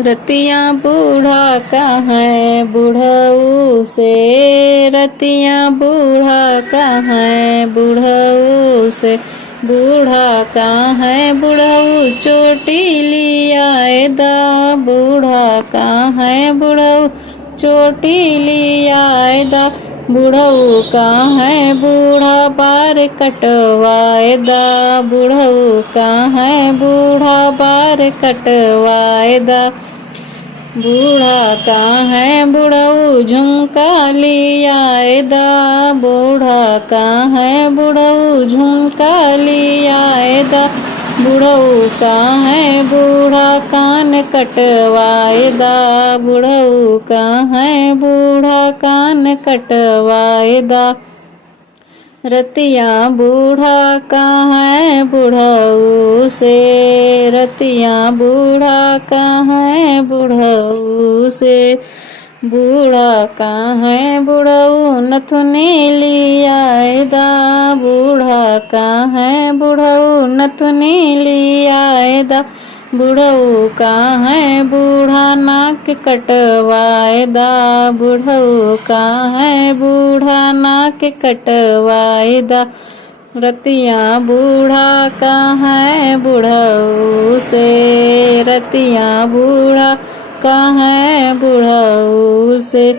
रतिया बूढ़ा का है बूढ़ऊ से, रतिया बूढ़ा का है बूढ़ऊ से, बूढ़ा का है बूढ़ऊ चोटी लियाए दा, बूढ़ा का है बूढ़ऊ चोटी लियाए दा, बूढ़ऊ का है बूढ़ा बार कटवाए दा, बूढ़ऊ का है बूढ़ा बार कटवाए दा, बूढ़ा का है बूढ़ऊ झुमका लियाए दा, बूढ़ा का है बूढ़ऊ झुमका लियाए दा, बूढ़ऊ का है बूढ़ा कान कटवाए दा, बूढ़ऊ का है बूढ़ा कान कटवाए दा, रतिया बूढ़ा का है बूढ़ऊ से, रतिया बूढ़ा का है बूढ़ऊ से, बूढ़ा का है बूढ़ऊ नथुनी लियाए दा, बूढ़ा का है बूढ़ऊ नथुनी लियाए दा, बूढ़ऊ का है बूढ़ा नाक कटवाए दा, बूढ़ऊ का है बूढ़ा नाक कटवाए दा, रतिया बूढ़ा का है बूढ़ऊ से, रतिया बूढ़ा का है बूढ़ऊ से,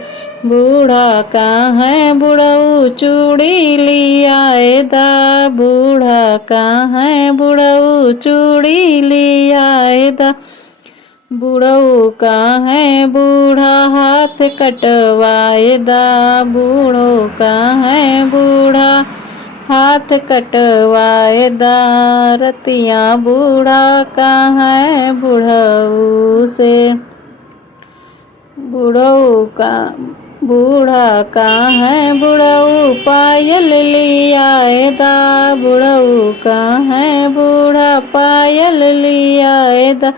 बूढ़ा का है बूढ़ऊ चूड़ी लियाए दा, बूढ़ा का है बूढ़ऊ चूड़ी लियाए दा, बूढ़ऊ का है बूढ़ा हाथ कटवाए दा, बूढ़ों का है बूढ़ा हाथ कटवाए दा, रतिया बूढ़ा का है बूढ़ऊ से, बूढ़ऊ का बूढ़ा का है बूढ़ऊ पायल लियाए दा, बूढ़ऊ का है बूढ़ा पायल लियाए दा,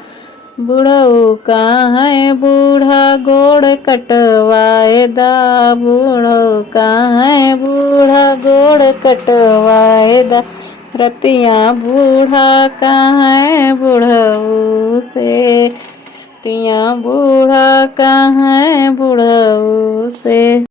बूढ़ऊ का है बूढ़ा गोड़ कटवाए दा, बूढ़ऊ का है बूढ़ा गोड़ कटवाए दा, रतिया बूढ़ा का है बूढ़ऊ से, रतिया बूढ़ा का है बूढ़ऊ से।